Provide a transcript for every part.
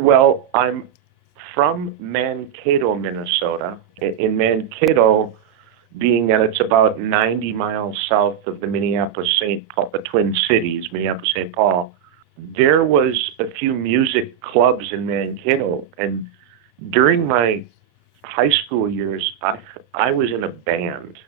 Well, I'm from Mankato, Minnesota. In Mankato, being that it's about 90 miles south of the Minneapolis-St. Paul, the Twin Cities, Minneapolis-St. Paul, there was a few music clubs in Mankato. And during my high school years, I was in a band.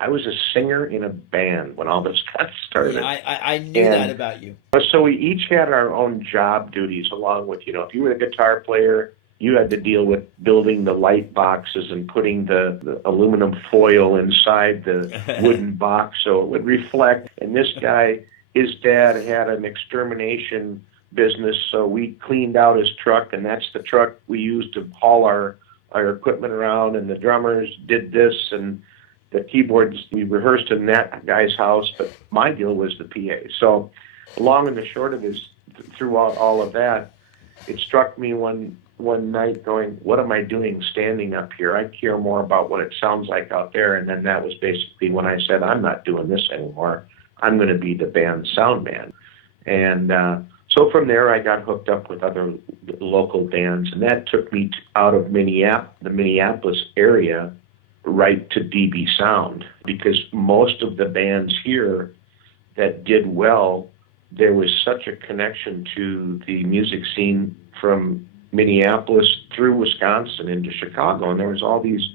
I was a singer in a band when all this got started. Yeah, I knew that And about you. so we each had our own job duties along with, if you were a guitar player, you had to deal with building the light boxes and putting the aluminum foil inside the wooden box so it would reflect. And this guy, his dad had an extermination business, so we cleaned out his truck, and that's the truck we used to haul our equipment around, and the drummers did this, and the keyboards, we rehearsed in that guy's house, but my deal was the PA. So the long and the short of it is, throughout all of that, it struck me one night going, what am I doing standing up here? I care more about what it sounds like out there. And then that was basically when I said, I'm not doing this anymore. I'm going to be the band sound man. And so from there, I got hooked up with other local bands, and that took me out of the Minneapolis area right to DB Sound, because most of the bands here that did well, there was such a connection to the music scene from Minneapolis through Wisconsin into Chicago, and there was all these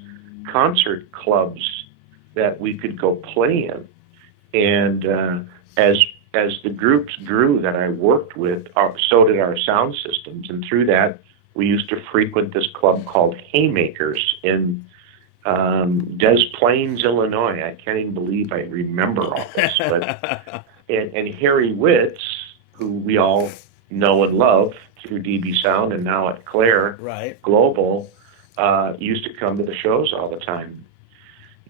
concert clubs that we could go play in. And as the groups grew that I worked with, so did our sound systems, and through that, we used to frequent this club called Haymakers in Des Plaines, Illinois. I can't even believe I remember all this. But and Harry Witz, who we all know and love through DB Sound and now at Claire Right. Global, used to come to the shows all the time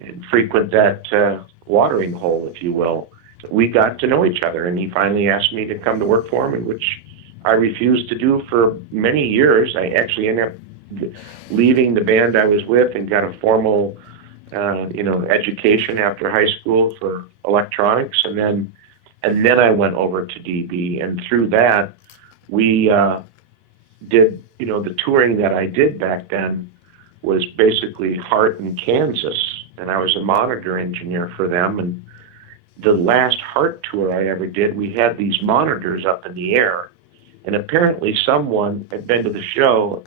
and frequent that watering hole, if you will. We got to know each other, and he finally asked me to come to work for him, which I refused to do for many years. I actually ended up leaving the band I was with and got a formal, education after high school for electronics, and then I went over to DB, and through that, we did, the touring that I did back then was basically Hart in Kansas, and I was a monitor engineer for them. And the last Hart tour I ever did, we had these monitors up in the air, and apparently someone had been to the show.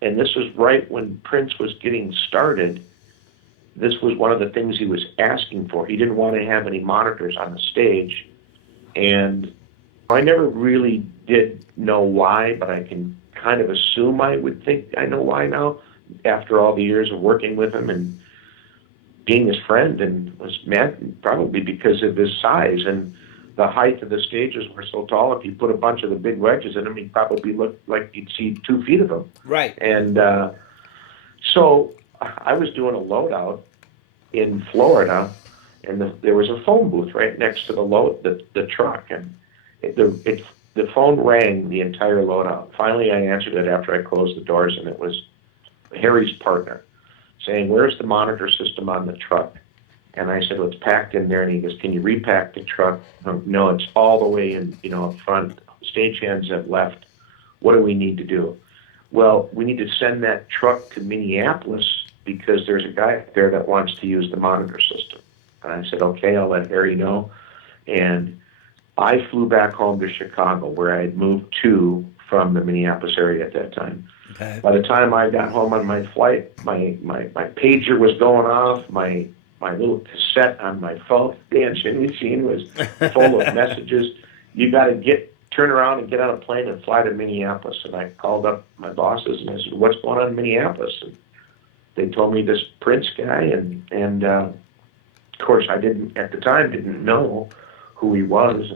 And this was right when Prince was getting started. This was one of the things he was asking for. He didn't want to have any monitors on the stage. And I never really did know why, but I can kind of assume I would think I know why now, after all the years of working with him and being his friend, and was mad probably because of his size. And the height of the stages were so tall, if you put a bunch of the big wedges in them, he'd probably look like you'd see 2 feet of them. Right. And so I was doing a loadout in Florida, and there was a phone booth right next to the truck, and the phone rang the entire loadout. Finally, I answered it after I closed the doors, and it was Harry's partner saying, "Where's the monitor system on the truck?" And I said, "Well, it's packed in there." And he goes, "Can you repack the truck?" "No, it's all the way in, up front. Stagehands have left. What do we need to do?" "Well, we need to send that truck to Minneapolis because there's a guy there that wants to use the monitor system." And I said, "Okay, I'll let Harry know." And I flew back home to Chicago, where I had moved to from the Minneapolis area at that time. Okay. By the time I got home on my flight, my pager was going off. My little cassette on my phone dancing machine was full of messages. You got to turn around and get on a plane and fly to Minneapolis. And I called up my bosses and I said, "What's going on in Minneapolis?" And they told me this Prince guy, and of course I at the time didn't know who he was.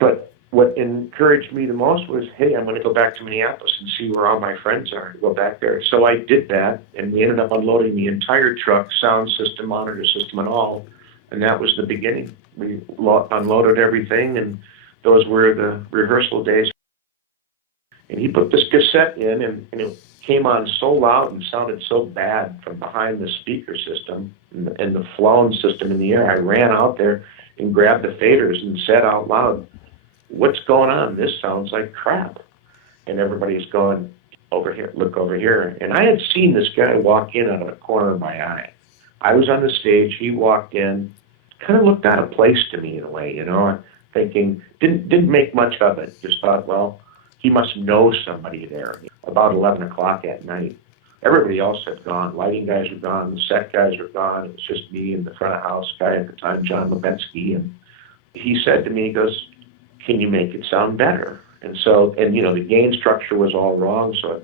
But what encouraged me the most was, hey, I'm going to go back to Minneapolis and see where all my friends are, go back there. So I did that, and we ended up unloading the entire truck, sound system, monitor system, and all. And that was the beginning. We unloaded everything, and those were the rehearsal days. And he put this cassette in, and it came on so loud and sounded so bad from behind the speaker system and the flown system in the air. I ran out there and grabbed the faders and said out loud, "What's going on? This sounds like crap." And everybody's going, over here, look over here. And I had seen this guy walk in out of the corner of my eye. I was on the stage, he walked in, kind of looked out of place to me in a way, thinking, didn't make much of it. Just thought, well, he must know somebody there. About 11 o'clock at night. Everybody else had gone. Lighting guys were gone. The set guys were gone. It was just me and the front of house guy at the time, John Lubensky. And he said to me, he goes, can you make it sound better? And so, the gain structure was all wrong. So I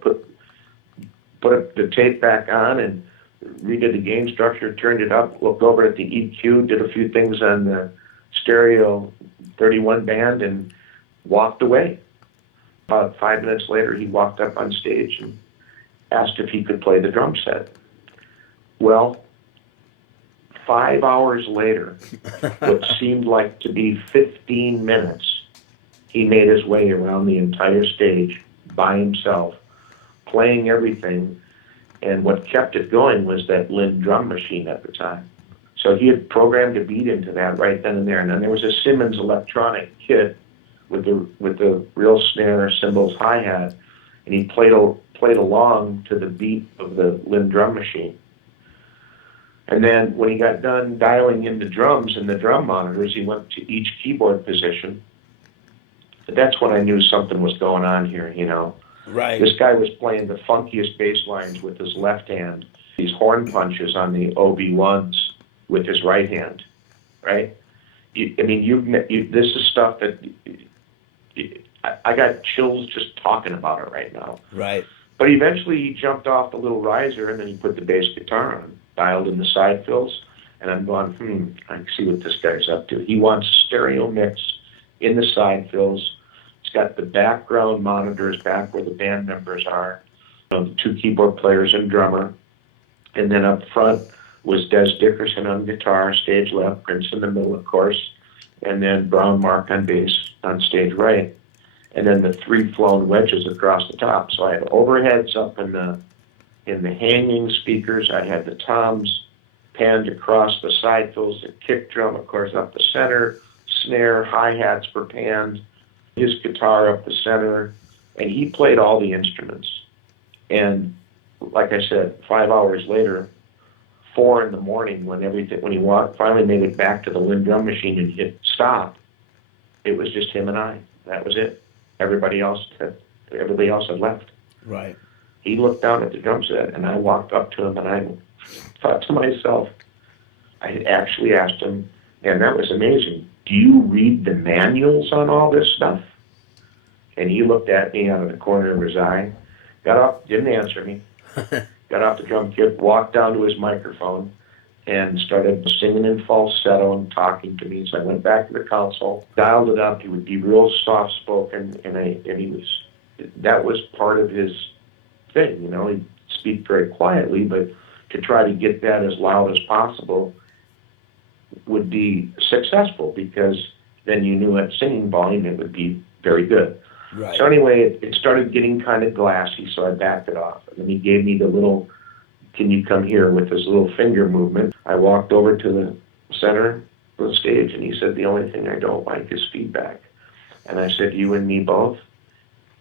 put the tape back on and redid the gain structure, turned it up, looked over at the EQ, did a few things on the stereo 31 band, and walked away. About 5 minutes later, he walked up on stage and asked if he could play the drum set. Well, 5 hours later, what seemed like to be 15 minutes, he made his way around the entire stage by himself, playing everything. And what kept it going was that Lynn drum machine at the time. So he had programmed a beat into that right then and there. And then there was a Simmons electronic kit with the real snare, cymbals, hi-hat, and he played along to the beat of the Lynn drum machine. And then when he got done dialing in the drums and the drum monitors, he went to each keyboard position. That's when I knew something was going on here, Right. This guy was playing the funkiest bass lines with his left hand, these horn punches on the OB1s with his right hand, right? This is stuff that I got chills just talking about it right now. Right. But eventually he jumped off the little riser and then he put the bass guitar on, dialed in the side fills, and I'm going, I see what this guy's up to. He wants stereo mix in the side fills. It's got the background monitors back where the band members are, the two keyboard players and drummer. And then up front was Des Dickerson on guitar, stage left, Prince in the middle, of course, and then Brown Mark on bass on stage right. And then the three flown wedges across the top. So I had overheads up in the hanging speakers. I had the toms panned across the side fills, the kick drum, of course, up the center, snare, hi-hats were panned, his guitar up the center, and he played all the instruments. And like I said, 5 hours later, 4 in the morning, when he finally made it back to the Lynn drum machine and hit stop, it was just him and I. That was it. Everybody else had left. Right. He looked down at the drum set, and I walked up to him, and I thought to myself, I had actually asked him, and that was amazing, do you read the manuals on all this stuff? And he looked at me out of the corner of his eye, got up, didn't answer me, got off the drum kit, walked down to his microphone, and started singing in falsetto and talking to me. So I went back to the console, dialed it up. He would be real soft-spoken, that was part of his thing. He'd speak very quietly, but to try to get that as loud as possible would be successful, because then you knew at singing volume it would be very good. Right. So anyway, it started getting kind of glassy, so I backed it off. And then he gave me the little, can you come here, with his little finger movement. I walked over to the center of the stage, and he said, the only thing I don't like is feedback. And I said, you and me both?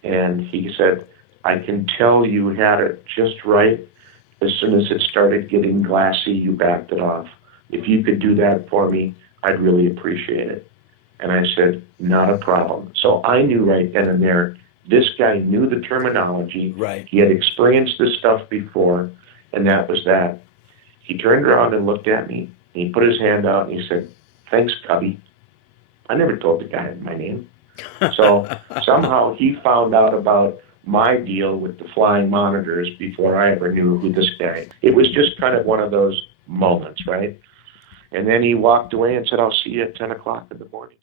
And he said, I can tell you had it just right. As soon as it started getting glassy, you backed it off. If you could do that for me, I'd really appreciate it. And I said, not a problem. So I knew right then and there, this guy knew the terminology. Right. He had experienced this stuff before, and that was that. He turned around and looked at me, and he put his hand out, and he said, thanks, Cubby. I never told the guy my name. So somehow he found out about my deal with the flying monitors before I ever knew who this guy. It was just kind of one of those moments, right? And then he walked away and said, I'll see you at 10 o'clock in the morning.